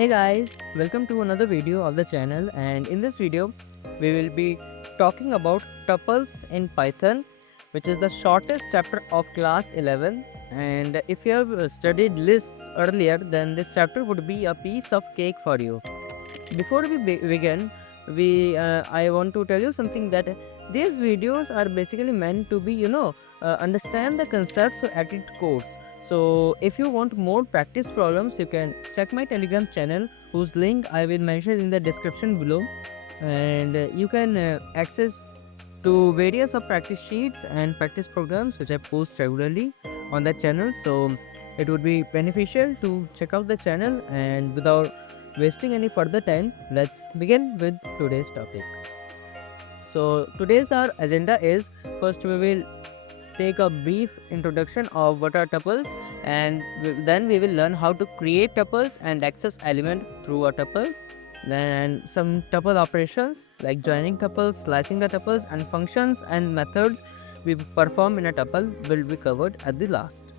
Hey guys, welcome to another video of the channel, and in this video we will be talking about tuples in Python, which is the shortest chapter of class 11. And if you have studied lists earlier, then this chapter would be a piece of cake for you. Before we begin, I want to tell you something that these videos are basically meant to be understand the concepts at its course. So if you want more practice problems, you can check my Telegram channel, whose link I will mention in the description below, and you can access to various of practice sheets and practice programs which I post regularly on the channel. So it would be beneficial to check out the channel, and without wasting any further time, let's begin with today's topic. So today's our agenda is, first we will take a brief introduction of what are tuples, and then we will learn how to create tuples and access element through a tuple. Then some tuple operations like joining tuples, slicing the tuples, and functions and methods we perform in a tuple will be covered at the last.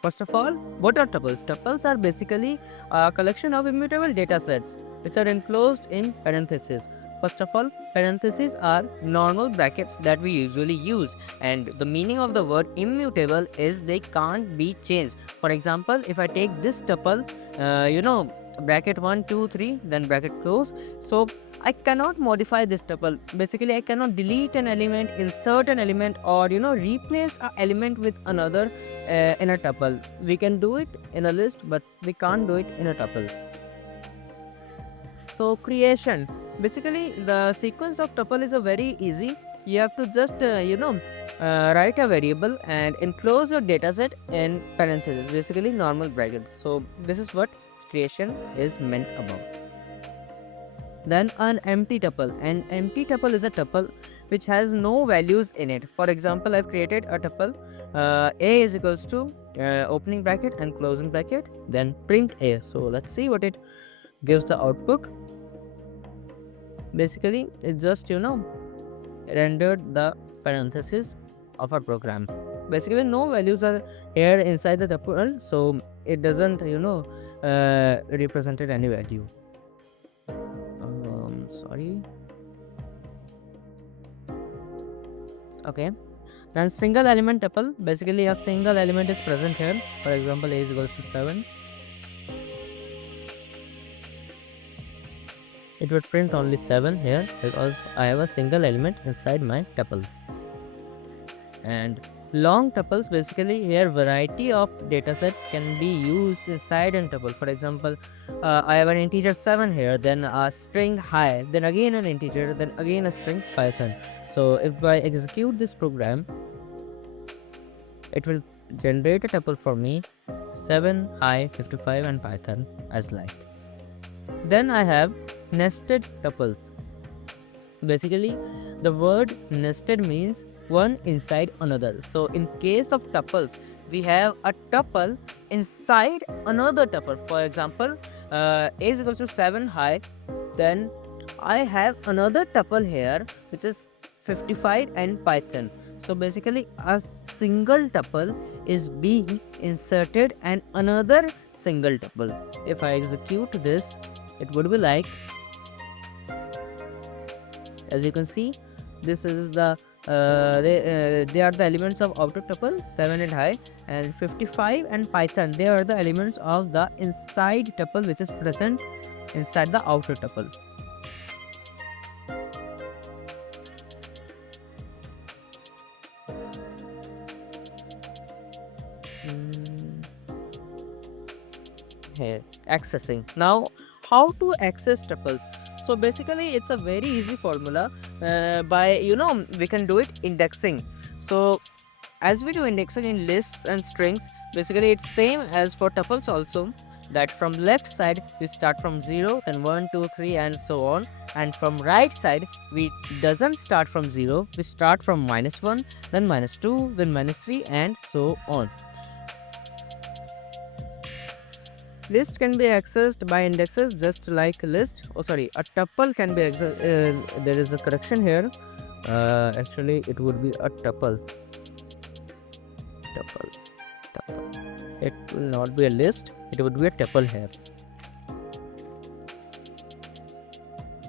First of all, what are tuples? Tuples are basically a collection of immutable data sets which are enclosed in parentheses. First of all, parentheses are normal brackets that we usually use, and the meaning of the word immutable is they can't be changed. For example, if I take this tuple, bracket 1, 2, 3, then bracket close. So I cannot modify this tuple. Basically, I cannot delete an element, insert an element, or replace an element with another in a tuple. We can do it in a list, but we can't do it in a tuple. So creation, basically the sequence of tuple is a very easy. You have to just write a variable and enclose your dataset in parentheses, basically normal brackets. So this is what creation is meant about. Then an empty tuple. An empty tuple is a tuple which has no values in it. For example, I've created a tuple a is equals to opening bracket and closing bracket, then print a. So let's see what it gives the output. Basically it just rendered the parenthesis of a program. Basically no values are here inside the tuple, so it doesn't represented any value. Sorry. Okay. Then single element tuple, basically a single element is present here. For example, a is equals to 7. It would print only 7 here because I have a single element inside my tuple. And long tuples, basically here variety of datasets can be used inside a tuple. For example, I have an integer 7 here, then a string hi, then again an integer, then again a string Python. So if I execute this program, it will generate a tuple for me 7, hi, 55 and Python as like. Then I have nested tuples. Basically the word nested means one inside another. So in case of tuples, we have a tuple inside another tuple. For example, a is equals to 7 high, then I have another tuple here which is 55 and Python. So basically a single tuple is being inserted and another single tuple. If I execute this, it would be like, as you can see, this is the they are the elements of outer tuple 7 and high, and 55 and Python, they are the elements of the inside tuple which is present inside the outer tuple. Here, accessing. Now how to access tuples? So basically it's a very easy formula. By we can do it indexing. So as we do indexing in lists and strings, basically it's same as for tuples also, that from left side we start from 0, then 1, 2, 3 and so on, and from right side we doesn't start from 0, we start from -1, then -2, then -3 and so on. List can be accessed by indexes just like list. Oh sorry, a tuple can be accessed. There is a correction here. Actually it would be a tuple. It will not be a list, it would be a tuple here.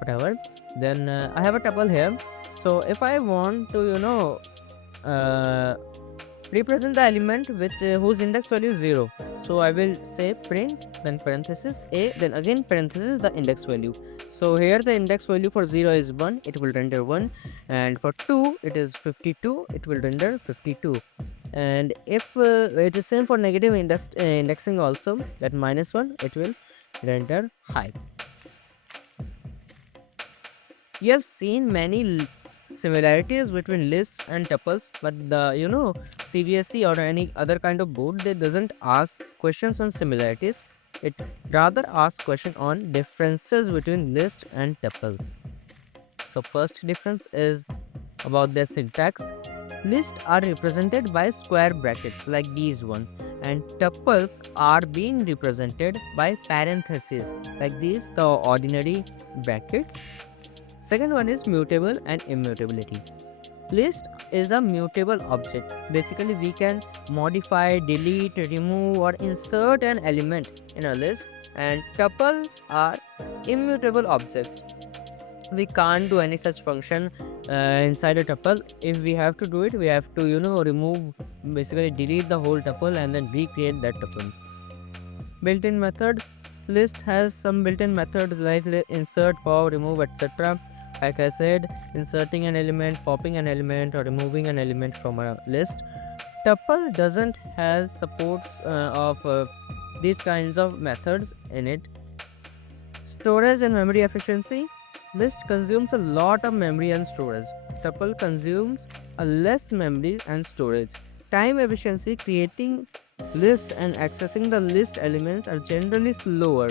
whatever. Then I have a tuple here. So if I want to uh, represent the element which whose index value is 0, so I will say print, then parenthesis a, then again parenthesis the index value. So here the index value for 0 is 1, it will render 1, and for 2 it is 52, it will render 52. And if it is same for negative indexing also, that -1, it will render high. You have seen many similarities between lists and tuples, but the CBSE or any other kind of board, they doesn't ask questions on similarities. It rather asks question on differences between list and tuple. So first difference is about their syntax. Lists are represented by square brackets like these one, and tuples are being represented by parentheses like these, the ordinary brackets. Second one is mutable and immutability. List is a mutable object. Basically, we can modify, delete, remove, or insert an element in a list, and tuples are immutable objects. We can't do any such function inside a tuple. If we have to do it, we have to remove, basically delete the whole tuple and then recreate that tuple. Built-in methods. List has some built-in methods like insert, pop, remove, etc. Like I said, inserting an element, popping an element, or removing an element from a list. Tuple doesn't has supports of these kinds of methods in it. Storage and memory efficiency. List consumes a lot of memory and storage. Tuple consumes a less memory and storage. Time efficiency. Creating list and accessing the list elements are generally slower,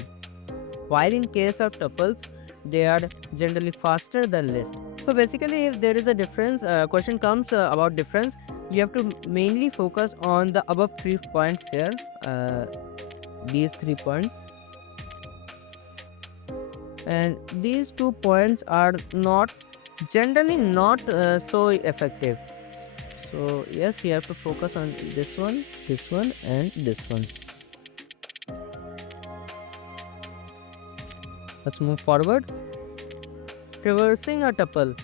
while in case of tuples, they are generally faster than list. So basically, if there is a difference, question comes about difference, you have to mainly focus on the above 3 points here, these 3 points, and these 2 points are generally not so effective. So yes, you have to focus on this one, and this one. Let's move forward. Traversing a tuple.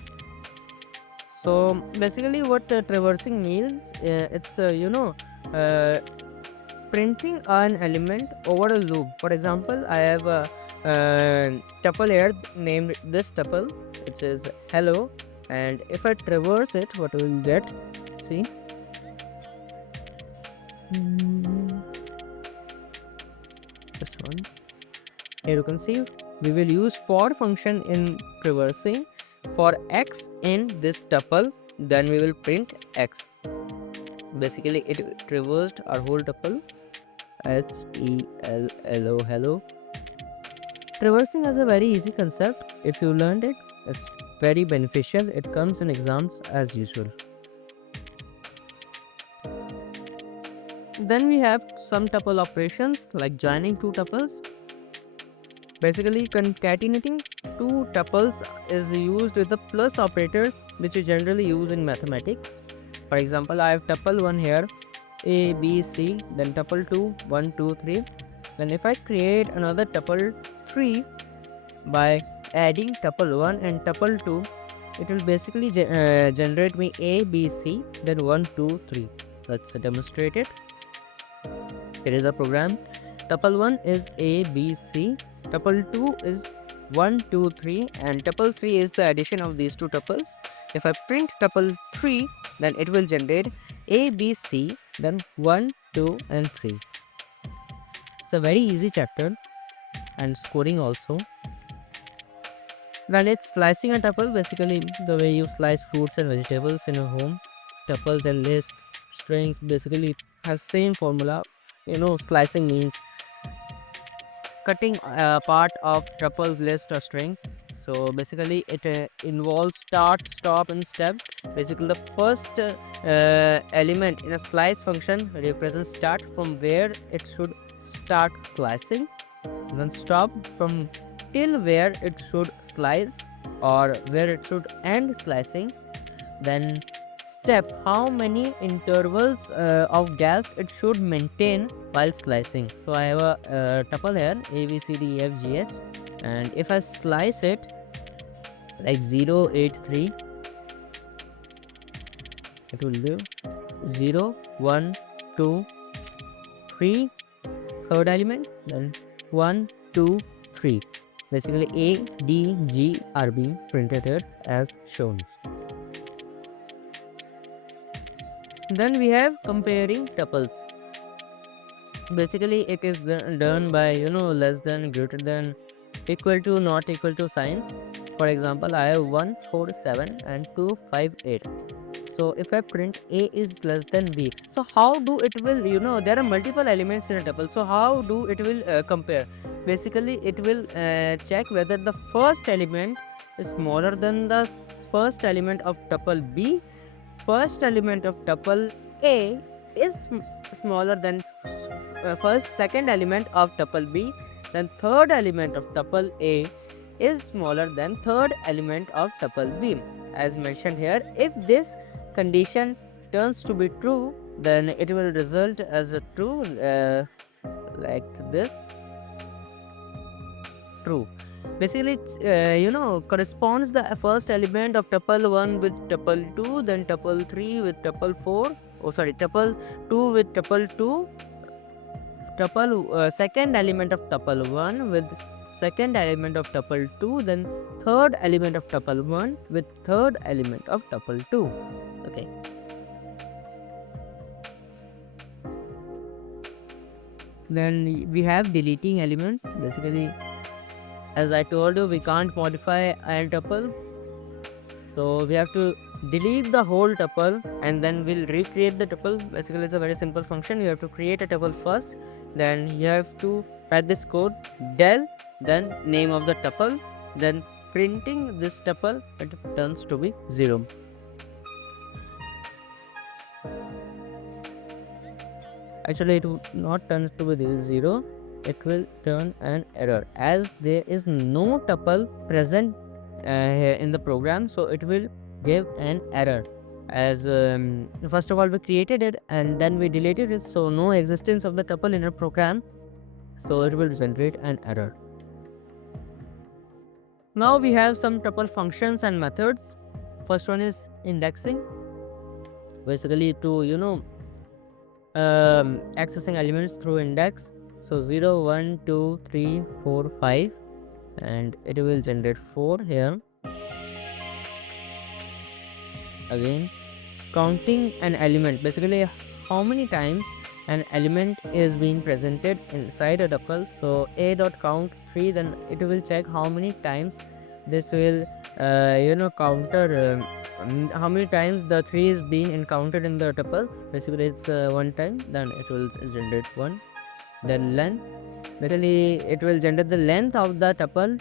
So basically what traversing means, it's printing an element over a loop. For example, I have a tuple here named this tuple, which is hello, and if I traverse it, what we will get? See, this one. Here you can see we will use for function in traversing. For x in this tuple, then we will print x. Basically, it traversed our whole tuple. hello. Traversing is a very easy concept. If you learned it, it's very beneficial. It comes in exams as usual. Then we have some tuple operations like joining two tuples. Basically, concatenating two tuples is used with the plus operators, which we generally use in mathematics. For example, I have tuple 1 here, a, b, c, then tuple 2, 1, 2, 3. Then if I create another tuple 3 by adding tuple 1 and tuple 2, it will basically generate me a, b, c, then 1, 2, 3. Let's demonstrate it. Here is a program. Tuple 1 is a, b, c. Tuple 2 is 1, 2, 3, and tuple 3 is the addition of these two tuples. If I print tuple 3, then it will generate a, b, c, then 1, 2, and 3. It's a very easy chapter and scoring also. Then it's slicing a tuple, basically the way you slice fruits and vegetables in your home. Tuples and lists, strings basically have same formula. Slicing means cutting a part of tuples, list, or string. So basically it involves start, stop, and step. Basically the first element in a slice function represents start, from where it should start slicing, then stop from till where it should slice or where it should end slicing, then step, how many intervals of gaps it should maintain while slicing. So I have a tuple here, a, b, c, d, e, f, g, h, and if I slice it, like 083, it will give 0 1 2 3, third element, then 1 2 3. Basically A, D, G are being printed here as shown. Then we have comparing tuples. Basically it is done by less than, greater than, equal to, not equal to signs. For example, I have 147 and 258. So if I print A is less than B, so how do it will, there are multiple elements in a tuple, so how do it will compare? Basically it will check whether the first element is smaller than the first element of tuple B, first element of tuple A is smaller than second element of tuple B, then third element of tuple A is smaller than third element of tuple B. As mentioned here, if this condition turns to be true, then it will result as a true, like this, true. Basically corresponds the first element of tuple 1 with tuple 2, then tuple 3 with tuple 4, tuple 2 with tuple 2, second element of tuple 1 with second element of tuple 2, then third element of tuple 1 with third element of tuple 2. Okay. Then we have deleting elements. Basically, as I told you, we can't modify a tuple, so we have to delete the whole tuple and then we'll recreate the tuple. Basically it's a very simple function. You have to create a tuple first, then you have to write this code del, then name of the tuple, then printing this tuple, it turns to be 0. Actually it would not turn to be 0, it will turn an error as there is no tuple present here in the program, so it will give an error. As first of all we created it and then we deleted it, so no existence of the tuple in a program, so it will generate an error. Now we have some tuple functions and methods. First one is indexing. Basically to accessing elements through index, so 0 1 2 3 4 5 and it will generate 4 here. Again, counting an element, basically how many times an element is being presented inside a tuple. So a dot count 3, then it will check how many times this will counter how many times the 3 is being encountered in the tuple. Basically it's one time, then it will generate 1. Then length, basically it will generate the length of the tuple.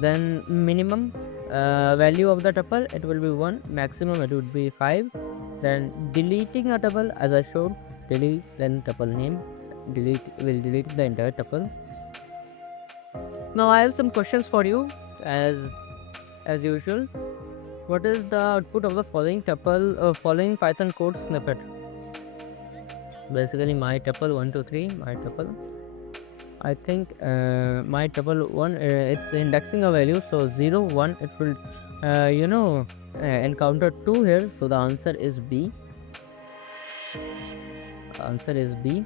Then minimum value of the tuple, it will be 1, maximum it would be 5. Then deleting a tuple, as I showed, delete, then tuple name, delete, will delete the entire tuple. Now I have some questions for you as usual. What is the output of the following tuple, following Python code snippet? Basically my tuple 1 2 3, my tuple, I think my tuple 1, it's indexing a value, so 0 1 it will encounter 2 here, so the answer is B. Answer is B.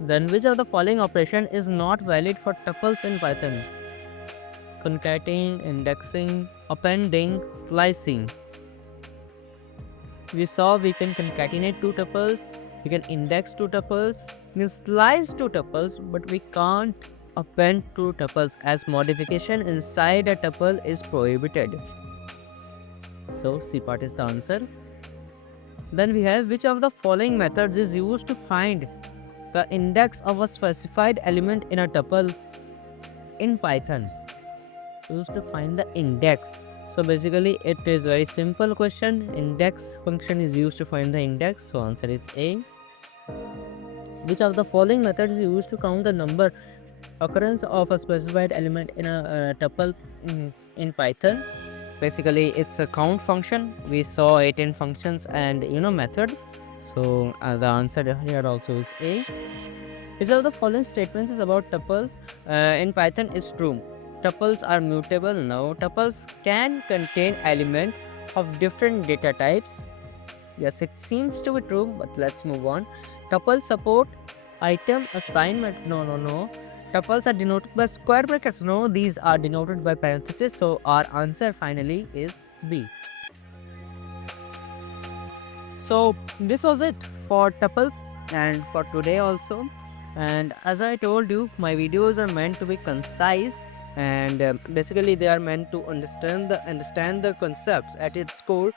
Then which of the following operation is not valid for tuples in Python? Concatenating, indexing, appending, slicing. We saw we can concatenate 2 tuples, we can index 2 tuples, we can slice 2 tuples, but we can't append 2 tuples as modification inside a tuple is prohibited. So C part is the answer. Then we have which of the following methods is used to find the index of a specified element in a tuple in Python. Used to find the index. So basically it is very simple question. Index function is used to find the index. So answer is A. Which of the following methods is used to count the number occurrence of a specified element in a tuple in Python? Basically it's a count function. We saw it in functions and methods. So the answer here also is A. Which of the following statements is about tuples in Python is true? Tuples are mutable? No. Tuples can contain element of different data types. Yes, it seems to be true, but let's move on. Tuples support item assignment? No, no, no. Tuples are denoted by square brackets? No, these are denoted by parentheses. So our answer finally is B. So this was it for tuples and for today also. And as I told you, my videos are meant to be concise, and basically they are meant to understand the concepts at its core.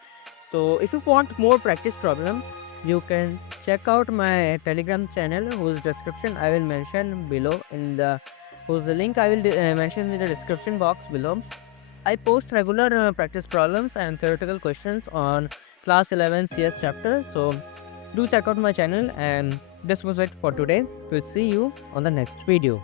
So if you want more practice problem, you can check out my Telegram channel, whose description I will mention below in the whose link I will mention in the description box below. I post regular practice problems and theoretical questions on class 11 CS chapter. So do check out my channel, and this was it for today. We'll see you on the next video.